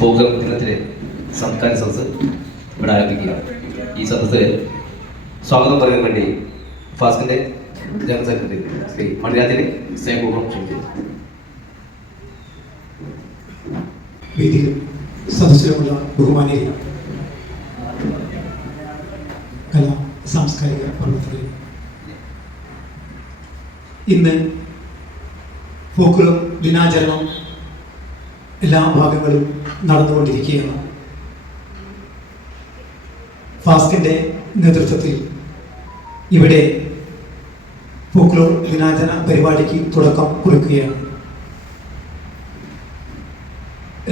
Folk ദിനത്തിലെ സംസ്കാര സദസ്സ് ഇവിടെ ആരംഭിക്കുകയാണ്. ഈ സദസ്സിൽ സ്വാഗതം പറയാൻ വേണ്ടി ഫാസ്റ്റിന്റെ ജനറൽ സെക്രട്ടറി ശ്രീ മണിരാജിനെ സ്നേഹപൂർവ്വം ക്ഷണിക്കുന്നു. വേദിയിൽ സദസ്സിലുള്ള ബഹുമാനികൾ, കലാ സാംസ്കാരിക പ്രവർത്തകർ, ഇന്ന് ഫോക്കുലർ ദിനാചരണം എല്ലാ ഭാഗങ്ങളും നടന്നുകൊണ്ടിരിക്കുകയാണ്. ഫാസ്റ്റിന്റെ നേതൃത്വത്തിൽ ഇവിടെ ഫോക്കുലർ ദിനാചരണ പരിപാടിക്ക് തുടക്കം കുറിക്കുകയാണ്.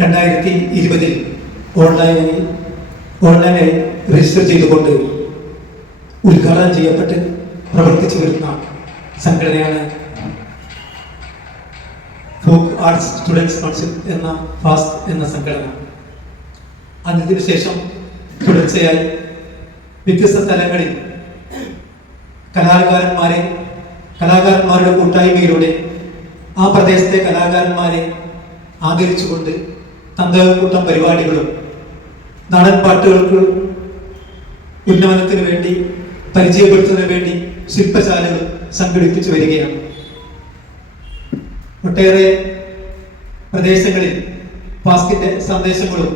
2020 ഓൺലൈനായി രജിസ്റ്റർ ചെയ്തുകൊണ്ട് ഉദ്ഘാടനം ചെയ്യപ്പെട്ട് പ്രവർത്തിച്ചു വരുന്ന സംഘടനയാണ് ഫോക്ക് ആർട്സ് സ്റ്റുഡൻസ് കൗൺസിൽ എന്ന ഫാസ്റ്റ് എന്ന സംഘടന. അതിനു ശേഷം തുടർച്ചയായി വ്യത്യസ്ത തലങ്ങളിൽ കലാകാരന്മാരുടെ കൂട്ടായ്മയിലൂടെ ആ പ്രദേശത്തെ കലാകാരന്മാരെ ആദരിച്ചുകൊണ്ട് തന്തകൂട്ടം പരിപാടികളും നാടൻ പാട്ടുകൾക്ക് ഉന്നമനത്തിന് വേണ്ടി പരിചയപ്പെടുത്തുന്നതിന് വേണ്ടി ശില്പശാലകൾ സംഘടിപ്പിച്ചു വരികയാണ്. ഒട്ടേറെ പ്രദേശങ്ങളിൽ ഫാസ്റ്റിന്റെ സന്ദേശങ്ങളും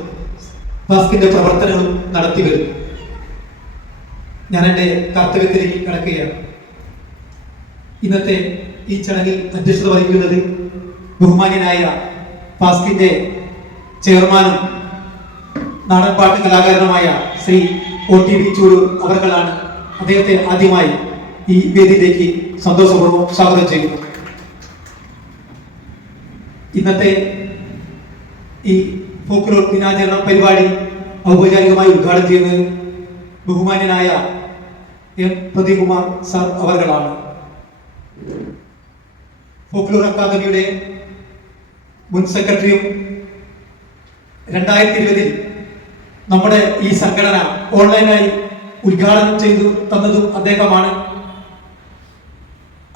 ഫാസ്റ്റിന്റെ പ്രവർത്തനങ്ങളും നടത്തി വരുന്നു. ഞാൻ എൻ്റെ കർത്തവ്യത്തിലേക്ക് കടക്കുകയാണ്. ഇന്നത്തെ ഈ ചടങ്ങിൽ അധ്യക്ഷത വഹിക്കുന്നത് ബഹുമാന്യനായ ഫാസ്റ്റിന്റെ ചെയർമാനും നാടൻപാട്ട് കലാകാരനുമായ ശ്രീ OTV ചൂരൂർ അവർകളാണ്. അദ്ദേഹത്തെ ആദ്യമായി ഈ വേദിയിലേക്ക് സന്തോഷപൂർവ്വം സ്വാഗതം ചെയ്യുന്നു. ഇന്നത്തെ ഈ ഫോക്കുലർ ദിനാചരണ പരിപാടി ഔപചാരികമായി ഉദ്ഘാടനം ചെയ്യുന്നത് ബഹുമാന്യനായ M. പ്രദീപ്കുമാർ സാർ അവർകളാണ്. ഫോക്കുലർ അക്കാദമിയുടെ മുൻ സെക്രട്ടറിയും 2020 നമ്മുടെ ഈ സംഘടന ഓൺലൈനായി ഉദ്ഘാടനം ചെയ്തു തന്നതും അദ്ദേഹമാണ്.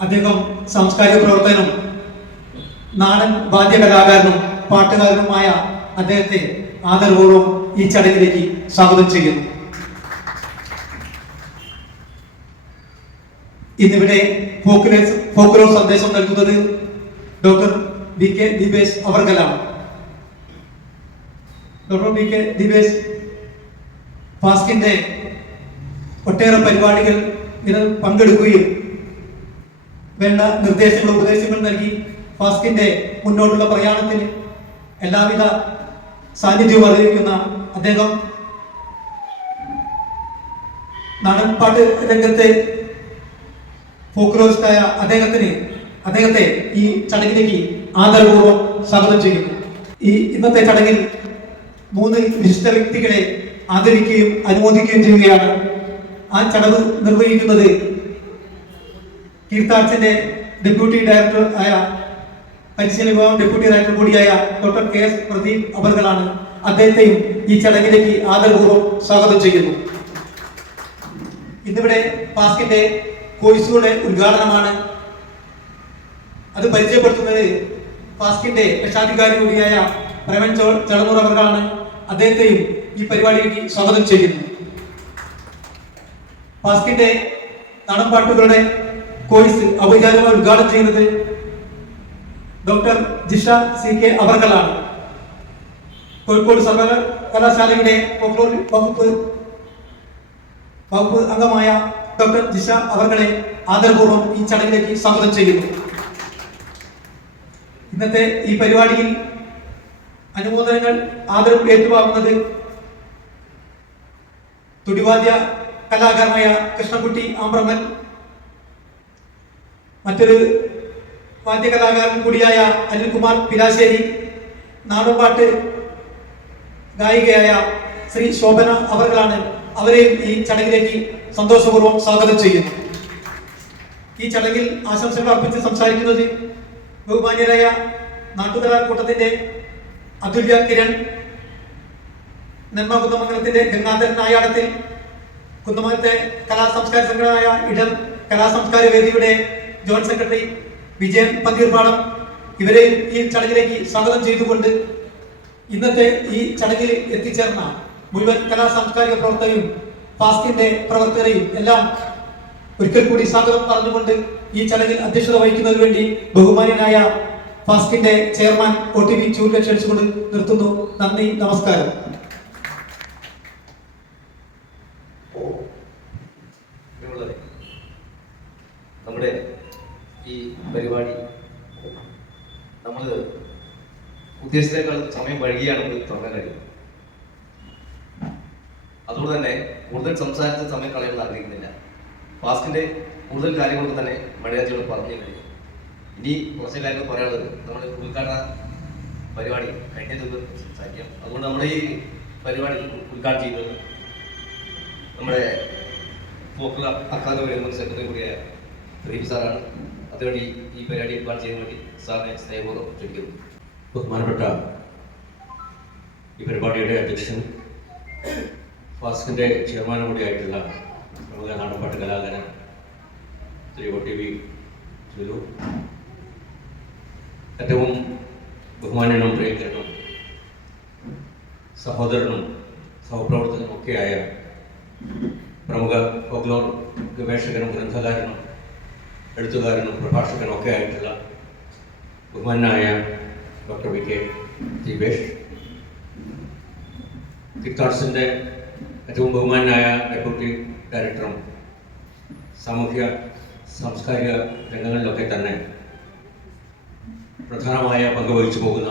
അദ്ദേഹം സാംസ്കാരിക പ്രവർത്തനം, നാടൻ വാദ്യകലാകാരനും പാട്ടുകാരനുമായ അദ്ദേഹത്തെ ആദരപൂർവ്വം ഈ ചടങ്ങിലേക്ക് സ്വാഗതം ചെയ്യുന്നു. ഇന്നിവിടെ ഫോക്കുലർ സന്ദേശം നൽകുന്നത് ഡോക്ടർ VK ദീപേഷ് അവർകളാണ്. ഡോക്ടർ VK ദീപേഷ് ഫാസ്റ്റിന്റെ ഒട്ടേറെ പരിപാടികൾ പങ്കെടുക്കുകയും വേണ്ട നിർദ്ദേശങ്ങളും ഉപദേശങ്ങളും നൽകി ഫാസ്റ്റിന്റെ മുന്നോട്ടുള്ള പ്രയാണത്തിന് എല്ലാവിധ സാന്നിധ്യവും അറിയിക്കുന്ന അദ്ദേഹം നാടൻപാട്ട് രംഗത്തെ ഫോക്കുലോറിസ്റ്റായ അദ്ദേഹത്തെ ഈ ചടങ്ങിലേക്ക് ആദരപൂർവ്വം സ്വാഗതം ചെയ്യുന്നു. ഈ ഇന്നത്തെ ചടങ്ങിൽ 3 വിശിഷ്ട വ്യക്തികളെ ആദരിക്കുകയും അനുമോദിക്കുകയും ചെയ്യുകയാണ്. ആ ചടങ്ങ് നിർവഹിക്കുന്നത് കീർത്താർട്സിന്റെ ഡെപ്യൂട്ടി ഡയറക്ടർ ആയ പരിശീലന വിഭാഗം ഡെപ്യൂട്ടി ഡയറക്ടർ കൂടിയായ ഡോക്ടർ KS പ്രദീപ് അവർകളാണ്. അദ്ദേഹത്തെയും ഈ ചടങ്ങിലേക്ക് ആദരപൂർവ്വം സ്വാഗതം ചെയ്യുന്നു. ഇന്നിവിടെ ഫാസ്റ്റിന്റെ കോഴ്സുകളുടെ ഉദ്ഘാടനമാണ്. അത് പരിചയപ്പെടുത്തുന്നത് ഫാസ്റ്റിന്റെ രക്ഷാധികാരി കൂടിയായ പ്രവൻ ചടന്നൂർ അവർകളാണ്. അദ്ദേഹത്തെയും ഈ പരിപാടിയിലേക്ക് സ്വാഗതം ചെയ്യുന്നു. ഫാസ്റ്റിന്റെ നാടൻപാട്ടുകളുടെ കോഴ്സ് ഔപചാരികമായി ഉദ്ഘാടനം ചെയ്യുന്നത് ഡോക്ടർ ജിഷ CK അവർകളാണ്. കോഴിക്കോട് സർവകലാശാലയുടെ ഫോക്ലോർ വകുപ്പ് അംഗമായ ഡോക്ടർ ജിഷ അവർകളെ ആദരപൂർവ്വം ഈ ചടങ്ങിലേക്ക് സ്വാഗതം ചെയ്യുന്നു. ഇന്നത്തെ ഈ പരിപാടിയിൽ അനുമോദനങ്ങൾ ആദരവ് ഏറ്റുവാങ്ങുന്നത് തുടിവാദ്യ കലാകാരനായ കൃഷ്ണൻകുട്ടി ആമ്പ്രമൻ, മറ്റൊരു വാദ്യകലാകാരൻ കൂടിയായ അനിൽകുമാർ പിലാശ്ശേരി, നാടൻപാട്ട് ഗായികയായ ശ്രീ ശോഭന അവർകളാണ്. അവരെയും ഈ ചടങ്ങിലേക്ക് സന്തോഷപൂർവ്വം സ്വാഗതം ചെയ്യുന്നു. ഈ ചടങ്ങിൽ ആശംസകൾ അർപ്പിച്ച് സംസാരിക്കുന്നത് ബഹുമാന്യരായ നാട്ടുകലാക്കൂട്ടത്തിന്റെ അതുല്യ കിരൺ, നെന്മ കുന്നമംഗലത്തിന്റെ ഗംഗാധരൻ നായാടത്തിൽ, കുന്നമംഗലത്തെ കലാസംസ്കാര സംഘടനയായ ഇടം കലാസംസ്കാര വേദിയുടെ ജോയിന്റ് സെക്രട്ടറി വിജയൻ പന്തീർപ്പാടം, ഇവരെ ഈ ചടങ്ങിലേക്ക് സ്വാഗതം ചെയ്തുകൊണ്ട് ഇന്നത്തെ ഈ ചടങ്ങിൽ എത്തിച്ചേർന്ന മുഴുവൻ കലാ സാംസ്കാരിക പ്രവർത്തകരും ഫാസ്റ്റിന്റെ പ്രവർത്തകരെയും എല്ലാം ഒരിക്കൽ കൂടി സ്വാഗതം പറഞ്ഞുകൊണ്ട് ഈ ചടങ്ങിൽ അധ്യക്ഷത വഹിക്കുന്നതിന് വേണ്ടി ബഹുമാന്യനായ ഫാസ്റ്റിന്റെ ചെയർമാൻ OTV ചൂരിനെ ക്ഷണിച്ചുകൊണ്ട് നിർത്തുന്നു. നന്ദി, നമസ്കാരം. നമ്മുടെ ഈ പരിപാടി നമ്മൾ ഉദ്ദേശിച്ചേക്കാൾ സമയം വൈകിയാണ് തുടങ്ങാൻ കഴിയും. അതുകൊണ്ട് തന്നെ കൂടുതൽ സംസാരിച്ച സമയം കളയാൻ ആഗ്രഹിക്കുന്നില്ല. ഫാസ്റ്റിന്റെ കൂടുതൽ കാര്യങ്ങളൊക്കെ തന്നെ മഴയാറ്റിയോട് പറഞ്ഞു കഴിഞ്ഞു. ഇനി കുറച്ച് കാര്യങ്ങൾ പറയാനുള്ളത് നമ്മൾ ഉദ്ഘാടന പരിപാടി കഴിഞ്ഞ ദിവസം സംസാരിക്കാം. അതുകൊണ്ട് നമ്മുടെ ഈ പരിപാടി ഉദ്ഘാടനം ചെയ്തത് നമ്മുടെ ഫോക്കുലർ അക്കാദമി മുൻ സെക്രട്ടറി കൂടിയായ റീബ് സാറാണ്. അതുവഴി ഈ പരിപാടി ഉദ്ഘാടനം ചെയ്യാൻ വേണ്ടി സാറിനെ സ്നേഹപൂർവ്വം ക്ഷണിക്കുന്നു. ബഹുമാനപ്പെട്ട ഈ പരിപാടിയുടെ അധ്യക്ഷൻ, ഫാസ്റ്റിന്റെ ചെയർമാനും കൂടിയായിട്ടുള്ള പ്രമുഖ നാടൻപാട്ട് കലാകാരൻ ശ്രീ OTV ചുലു, ഏറ്റവും ബഹുമാനനും പ്രിയങ്കരനും സഹോദരനും സഹപ്രവർത്തകനും ഒക്കെയായ പ്രമുഖ ഫോക്ലോർ ഗവേഷകനും ഗ്രന്ഥകാരനും എഴുത്തുകാരനും പ്രഭാഷകനും ഒക്കെ ആയിട്ടുള്ള ബഹുമാനായ ഡോക്ടർ VK ദീപേഷ്, കിക്കാർട്സിൻ്റെ ഏറ്റവും ബഹുമാനായ ഡെപ്യൂട്ടി ഡയറക്ടറും സാമൂഹ്യ സാംസ്കാരിക രംഗങ്ങളിലൊക്കെ തന്നെ പ്രധാനമായ പങ്ക് വഹിച്ചു പോകുന്ന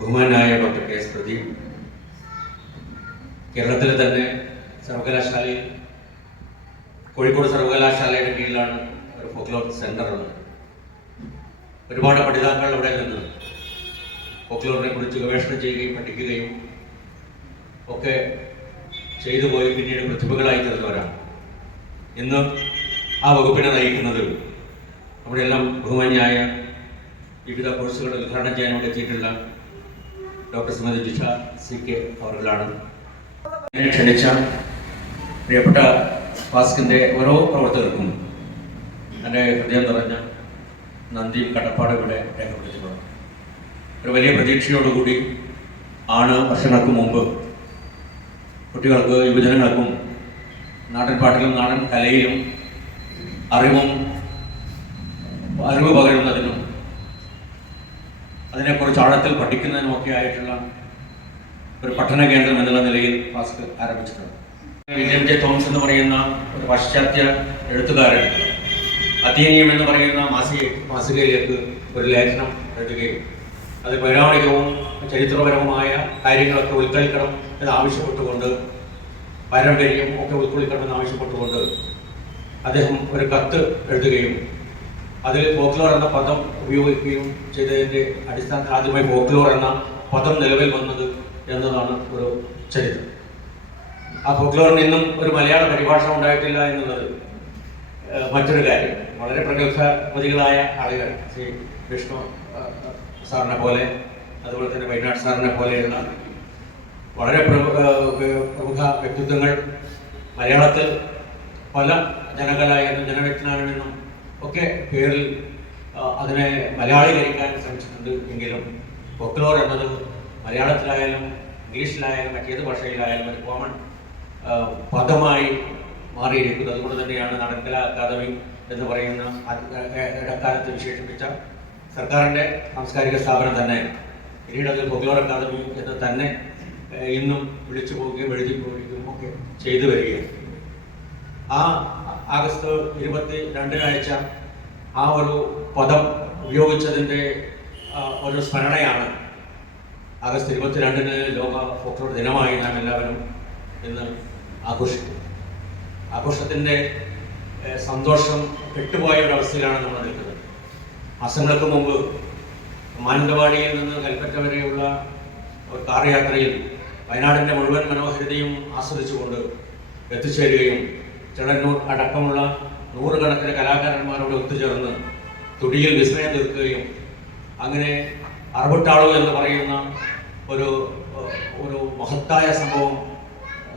ബഹുമാനായ ഡോക്ടർ KS പ്രദീപ്, കേരളത്തിലെ തന്നെ സർവകലാശാലയിൽ കോഴിക്കോട് സർവകലാശാലയുടെ കീഴിലാണ് ഒരു ഫോക്ലോർ സെൻ്റർ ഉള്ളത്. ഒരുപാട് പഠിതാക്കൾ അവിടെ നിന്ന് ഫോക്ലോറിനെ കുറിച്ച് ഗവേഷണം ചെയ്യുകയും പഠിക്കുകയും ഒക്കെ ചെയ്തു പോയി പിന്നീട് പ്രതിഭകളായി തീർന്നവരാണ്. ഇന്ന് ആ വകുപ്പിനെ നയിക്കുന്നത് നമ്മുടെ എല്ലാം ബഹുമാന്യായ വിവിധ കോഴ്സുകൾ ഉദ്ഘാടനം ചെയ്യാൻ വേണ്ടി എത്തിയിട്ടുള്ള ഡോക്ടർ ശ്രീമതി ജിഷ CK അവர்களാണ്. എന്നെ ക്ഷണിച്ച പ്രിയപ്പെട്ട ഫാസ്റ്റിന്റെ ഓരോ പ്രവർത്തകർക്കും എൻ്റെ ഹൃദയം നിറഞ്ഞ നന്ദിയും കടപ്പാടും ഇവിടെ രേഖപ്പെടുത്തിയിട്ടുണ്ട്. ഒരു വലിയ പ്രതീക്ഷയോടുകൂടി ആണ് വർഷങ്ങൾക്ക് മുമ്പ് കുട്ടികൾക്ക്, യുവജനങ്ങൾക്കും നാടൻപാട്ടിലും നാടൻ കലയിലും അറിവ് പകരുന്നതിനും അതിനെക്കുറിച്ച് ആഴത്തിൽ പഠിക്കുന്നതിനുമൊക്കെ ആയിട്ടുള്ള ഒരു പഠന കേന്ദ്രം എന്നുള്ള നിലയിൽ ഫാസ്റ്റ് ആരംഭിച്ചിട്ടുണ്ട്. William J. തോമസ് എന്ന് പറയുന്ന ഒരു പാശ്ചാത്യ എഴുത്തുകാരൻ അധീനിയം എന്ന് പറയുന്ന മാസികയിലേക്ക് ഒരു ലേഖനം എഴുതുകയും അത് പൗരാണികവും ചരിത്രപരവുമായ കാര്യങ്ങളൊക്കെ ഉൾക്കൊള്ളിക്കണം എന്നാവശ്യപ്പെട്ടുകൊണ്ട്, പാരമ്പര്യം ഒക്കെ ഉൾക്കൊള്ളിക്കണം എന്നാവശ്യപ്പെട്ടുകൊണ്ട് അദ്ദേഹം ഒരു കത്ത് എഴുതുകയും അതിൽ ഫോക്ലോർ എന്ന പദം ഉപയോഗിക്കുകയും ചെയ്തതിൻ്റെ അടിസ്ഥാനത്തിൽ ആദ്യമായി ഫോക്ലോർ എന്ന പദം നിലവിൽ വന്നത് എന്നതാണ് ഒരു ചരിത്രം. ആ ഫോക്ലോറിന് ഇന്നും ഒരു മലയാള പരിഭാഷ ഉണ്ടായിട്ടില്ല എന്നുള്ളത് മറ്റൊരു കാര്യം. വളരെ പ്രഗത്ഭമതികളായ ആളുകൾ, ശ്രീ വിഷ്ണു സാറിനെ പോലെ, അതുപോലെ തന്നെ വയനാട് സാറിനെ പോലെയുള്ള വളരെ പ്രമുഖ വ്യക്തിത്വങ്ങൾ മലയാളത്തിൽ പല ജനകലായെന്നും ജനവിജ്ഞാനമെന്നും ഒക്കെ പേരിൽ അതിനെ മലയാളീകരിക്കാൻ ശ്രമിച്ചിട്ടുണ്ട്. എങ്കിലും ഫോക്ലോർ എന്നത് മലയാളത്തിലായാലും ഇംഗ്ലീഷിലായാലും മറ്റേത് ഭാഷയിലായാലും ഒരു കോമൺ പദമായി മാറിയിരിക്കുന്നത്. അതുകൊണ്ട് തന്നെയാണ് നാടൻകലാ അക്കാദമി എന്ന് പറയുന്ന ഇടക്കാലത്ത് വിശേഷിപ്പിച്ച സർക്കാരിൻ്റെ സാംസ്കാരിക സ്ഥാപനം തന്നെ പിന്നീട് അത് ഫോക്ലോർ അക്കാദമി എന്ന് തന്നെ ഇന്നും വിളിച്ചു പോവുകയും എഴുതി പോവുകയും ഒക്കെ ചെയ്തു വരികയാണ്. ആ ആഗസ്റ്റ് 22 ആ ഒരു പദം ഉപയോഗിച്ചതിൻ്റെ ഒരു സ്മരണയാണ് ആഗസ്റ്റ് 22 ലോക ഫോക്ലോർ ദിനമായി നാം എല്ലാവരും ഇന്ന് ആഘോഷിക്കും. ആഘോഷത്തിൻ്റെ സന്തോഷം കെട്ടുപോയ ഒരവസ്ഥയിലാണ് നമ്മൾ നിൽക്കുന്നത്. മാസങ്ങൾക്ക് മുമ്പ് മാനന്തവാടിയിൽ നിന്ന് കൽപ്പറ്റ വരെയുള്ള ഒരു കാർ യാത്രയിൽ വയനാടിൻ്റെ മുഴുവൻ മനോഹരിതയും ആസ്വദിച്ചുകൊണ്ട് എത്തിച്ചേരുകയും ചെളന്നൂർ അടക്കമുള്ള നൂറുകണക്കിന് കലാകാരന്മാരോട് ഒത്തുചേർന്ന് തുടിയിൽ വിസ്മയം തീർക്കുകയും അങ്ങനെ അറുപട്ടാളു എന്ന് പറയുന്ന ഒരു മഹത്തായ സംഭവം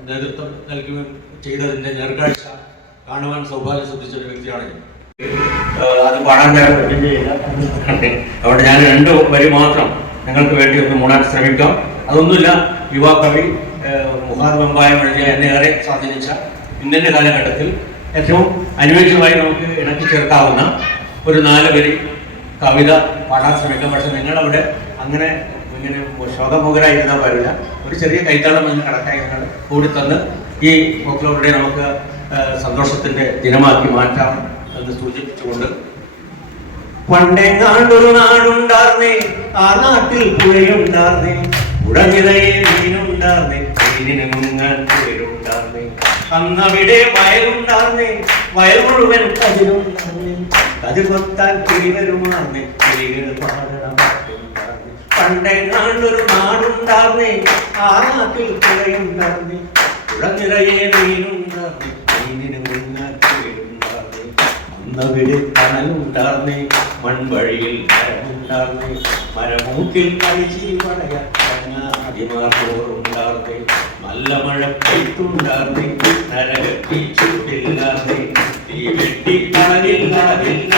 നേതൃത്വം നൽകുകയും ചെയ്തതിൻ്റെ നേർക്കാഴ്ച കാണുവാൻ സൗഭാഗ്യം ശ്രദ്ധിച്ച ഒരു വ്യക്തിയാണ്. അത് പാടാൻ ഞാൻ പറ്റുകയില്ല. അതുകൊണ്ട് ഞാൻ 2 വരി മാത്രം ഞങ്ങൾക്ക് വേണ്ടി ഒന്ന് മൂടാൻ ശ്രമിക്കാം. അതൊന്നുമില്ല, യുവാകവി മുഹാർ വെമ്പായം എഴുതിയ എന്നെ ഏറെ സ്വാധീനിച്ച ഇന്നത്തെ കാലഘട്ടത്തിൽ ഏറ്റവും അനുയോജ്യമായി നമുക്ക് ഇണക്കി ചേർക്കാവുന്ന ഒരു 4 വരി കവിത പാടാൻ ശ്രമിക്കാം. പക്ഷെ നിങ്ങളവിടെ അങ്ങനെ ഇങ്ങനെ ശോകമുഖരായിരുന്നാൽ പാടില്ല. ഒരു ചെറിയ കൈത്താളം എന്ന് കണക്കായി നിങ്ങൾ കൂടി തന്ന് ഈ ഫോക്ലോറുടെ നമുക്ക് സന്തോഷത്തിന്റെ ദിനമാക്കി മാറ്റാം എന്ന് സൂചിപ്പിച്ചുകൊണ്ട്, പണ്ടെങ്ങാണ്ടൊരു നാടുണ്ടാർന്നേ, ആ നാട്ടിൽ പുഴയുണ്ടാർന്നേ, പുഴ നിറയെ മീനുണ്ടാർന്നേ, മീനിന് മുങ്ങാൻ പേരുണ്ടാർന്നേ, അന്നവിടെ വയലുണ്ടാർന്നേ, വയൽ മുഴുവൻ കതിരുണ്ടാർന്നേ, കതിർ കൊത്താൻ കിളിവരുമാർന്നേ, കിളികൾ പാടണം പാട്ടുണ്ടാർന്നേ. പണ്ടെങ്ങാണ്ടൊരു നാടുണ്ടാർന്നേ, ആ നാട്ടിൽ പുഴയുണ്ടാർന്നേ, പുഴ നിറയെ മീനുണ്ടാർന്നേ, മീനിന് മുങ്ങാൻ പേരുണ്ടാർന്നേ, അന്നവിടെ കനലുണ്ടാർന്നേ, മൺവഴിയിൽ മരമുണ്ടാർന്നേ, മരമൂക്കിൽ കളിച്ചിരി പടയാൻ അതിമാർന്നോറുണ്ടാർന്നേ, നല്ല മഴ പെയ്ത്തുണ്ടാർന്നേ, നരകത്തി ചൂടില്ലാർന്നേ, തീ വെട്ടി കളയില്ലാതില്ല.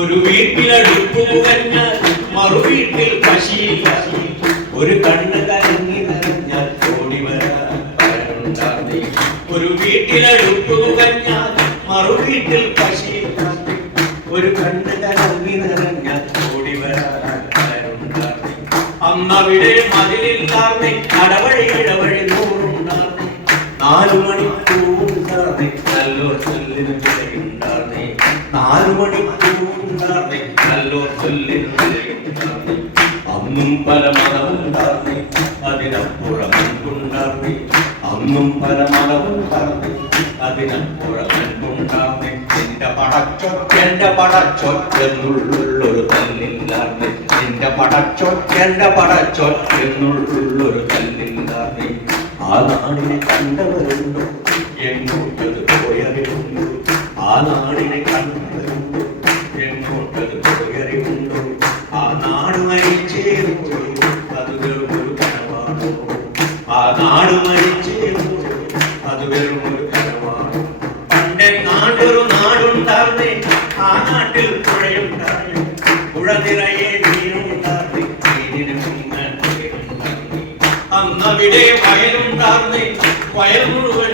ഒരു വീട്ടിലടുപ്പ് പുകഞ്ഞാൽ മറു വീട്ടിൽ പശിയില്ല, ഒരു കണ്ണ് കലങ്ങി നിറഞ്ഞാൽ ഓടി വരാനുണ്ടാർന്നേ. ഒരു വീട്ടിലടുപ്പ് പുകഞ്ഞാൽ മറു വീട്ടിൽ പശിയില്ല, ഒരു കണ്ണ് കലങ്ങി നിറഞ്ഞാൽ ഓടി വരാനുണ്ടാർന്നേ. അന്നവിടെ മതിലില്ലാർന്നേ, അടവഴി ഇടവഴി നൂറുണ്ടാർന്നേ, 4 മണിക്കൂറുണ്ടാർന്നേ, നല്ലൊരു ചൊല്ലിന് വിലയുണ്ടാർന്നേ, 4 മണിക്കൂറുണ്ടാർന്നേ, നല്ലൊരു ചൊല്ലിന് വിലയുണ്ടാർന്നേ. അന്നും പല മതമുണ്ടാർന്നേ, അതിനപ്പുറം ഉണ്ടാർന്നേ, അന്നും പല മതമുണ്ടാർന്നേ, അതിനപ്പുറം ഉണ്ടാർന്നേ. നിന്റെ പടച്ചൊറ്റെന്നുള്ളൊരു തല്ലില്ലാർന്നേ, നിന്റെ പടച്ചൊറ്റെന്നുള്ളൊരു തല്ലില്ലാർന്നേ. ആ നാടിനെ കണ്ടവരുണ്ടോ, എങ്ങോട്ടത് പോയറിവുണ്ടോ, ആ നാടിനെ കണ്ടവരുണ്ടോ, എങ്ങോട്ടത് പോയറിവുണ്ടോ, ആ നാട് മരിച്ചേരുമോ, അത് വെറുമൊരു കനവാണോ, ആ നാട് മരിച്ചേരുമോ, അത് വെറുമൊരു കനവാണോ. പണ്ടെങ്ങാണ്ടൊരു നാടുണ്ടാർന്നേ, ആ നാട്ടിൽ പുഴയുണ്ടാർന്നേ, പുഴ നിറയെ മീനുണ്ടാർന്നേ, മീനിന് മുങ്ങാൻ പേരുണ്ടാർന്നേ, അന്നവിടെ വയലുണ്ടാർന്നേ, വയൽ മുഴുവൻ